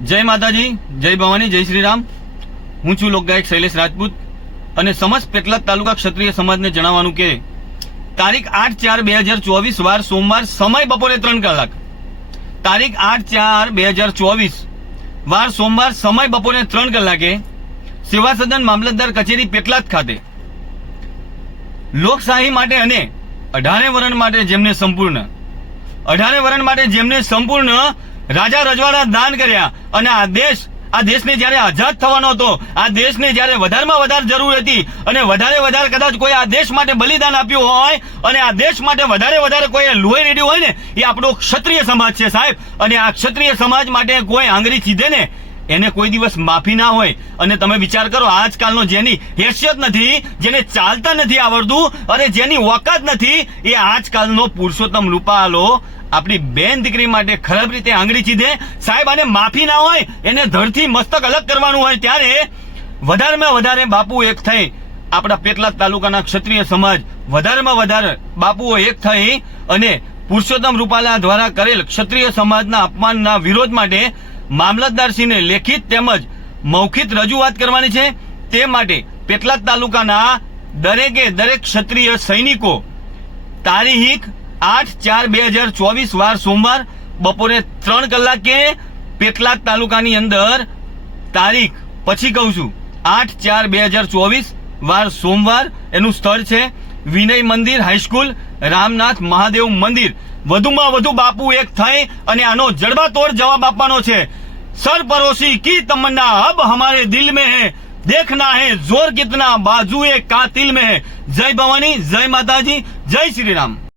જય માતાજી, જય ભવાની, જય શ્રી રામ હું છું લોકગાયક શૈલેષ રાજપૂત અને સમસ્ત પેટલાદ તાલુકા ક્ષત્રિય સમાજને જણાવવાનું કે તારીખ આઠ ચાર બે હજાર ચોવીસ વાર સોમવાર સમય બપોરે ત્રણ કલાક. તારીખ આઠ ચાર બે હજાર ચોવીસ વાર સોમવાર સમય બપોરે ત્રણ કલાકે સેવા સદન મામલતદાર કચેરી પેટલાદ ખાતે. લોકશાહી માટે અને અઢારે વરણ માટે જેમને સંપૂર્ણ. અઢારે વરણ માટે જેમને સંપૂર્ણ રાજા રજવાડા દાન કર્યા અને આ દેશ, આ દેશને જ્યારે આઝાદ થવાનો હતો, આ દેશને જ્યારે વધારેમાં વધારે જરૂર હતી અને વધારે વધારે કદાચ કોઈ આ દેશ માટે બલિદાન આપ્યું હોય અને આ દેશ માટે વધારે વધારે કોઈ લોહી રેડ્યું હોય ને, એ આપણો ક્ષત્રિય સમાજ છે સાહેબ. અને આ ક્ષત્રિય સમાજ માટે કોઈ આંગળી ચીધે ને એને કોઈ દિવસ માફી ના હોય. અને તમે વિચાર કરો, આજકાલનો જેની હેસિયત નથી, જેને ચાલતા નથી આવડતું, અને જેની ઓકાત નથી, એ આજકાલનો પુરુષોત્તમ રૂપાલો આપણી બેન દીકરી માટે ખરાબ રીતે આંગળી ચીધે. સાહેબ, આને માફી ના હોય, એને ધરથી મસ્તક અલગ કરવાનું હોય ત્યારે વધારેમાં વધારે બાપુ એક થઈ. આપણા પેટલાદ તાલુકાના ક્ષત્રિય સમાજ વધારેમાં વધારે બાપુઓ એક થઈ અને પુરુષોત્તમ રૂપાલા દ્વારા કરેલ ક્ષત્રિય સમાજના અપમાનના વિરોધ માટે મામલતદારશ્રીને લેખિત તેમજ મૌખિત રજૂઆત કરવાની છે. તે માટે પેટલાદ તાલુકાના દરેકે દરેક ક્ષત્રિય સૈનિકો તારીખ આઠ ચાર બે હજાર ચોવીસ વાર સોમવાર બપોરે ત્રણ કલાકે પેટલાદ તાલુકાની અંદર તારીખ, પછી કહું છું, આઠ ચાર બે હજાર ચોવીસ વાર સોમવાર એનું સ્થળ છે. વિનય મંદિર હાઈસ્કૂલ રામનાથ, મહાદેવ મંદિર. વધુમાં વધુ બાપુ એક થઈ અને આનો જડબાતોડ જવાબ આપવાનો છે. સર પરોશી કી તમન્ના? અબ હમારે દિલ મે હે. દેખના હે. જોર કિતના? બાજુએ કાતિલ મે હે. જય ભવાની, જય માતાજી, જય શ્રી રામ.